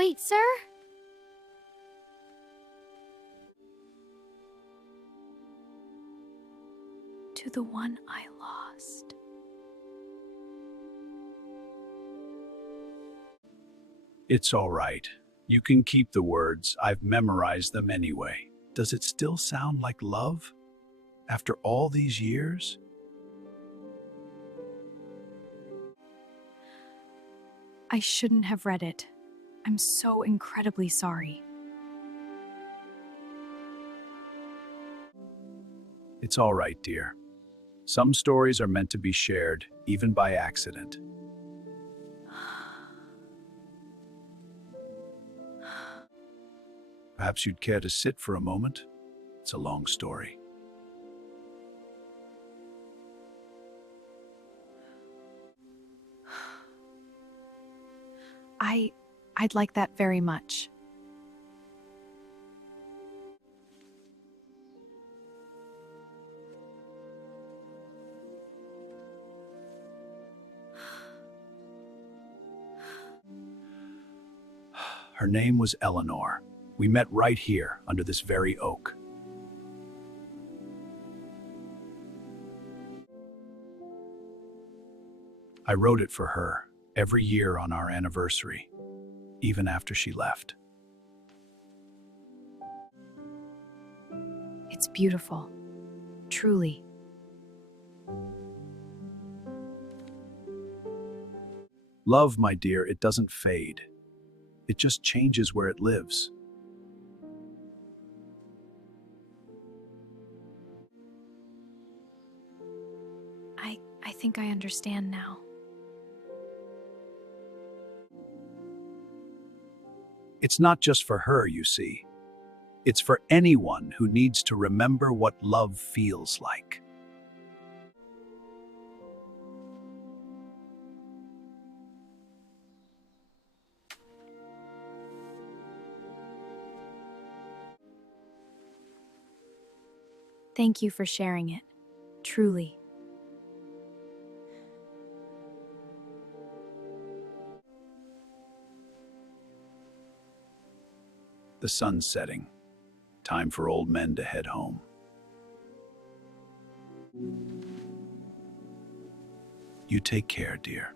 Wait, sir? To the one I lost. It's all right. You can keep the words. I've memorized them anyway. Does it still sound like love? After all these years? I shouldn't have read it. I'm so incredibly sorry. It's all right, dear. Some stories are meant to be shared, even by accident. Perhaps you'd care to sit for a moment? It's a long story. I'd like that very much. Her name was Eleanor. We met right here, under this very oak. I wrote it for her, every year on our anniversary, even after she left. It's beautiful. Truly. Love, my dear, it doesn't fade. It just changes where it lives. I think I understand now. It's not just for her, you see. It's for anyone who needs to remember what love feels like. Thank you for sharing it. Truly. The sun's setting. Time for old men to head home. You take care, dear.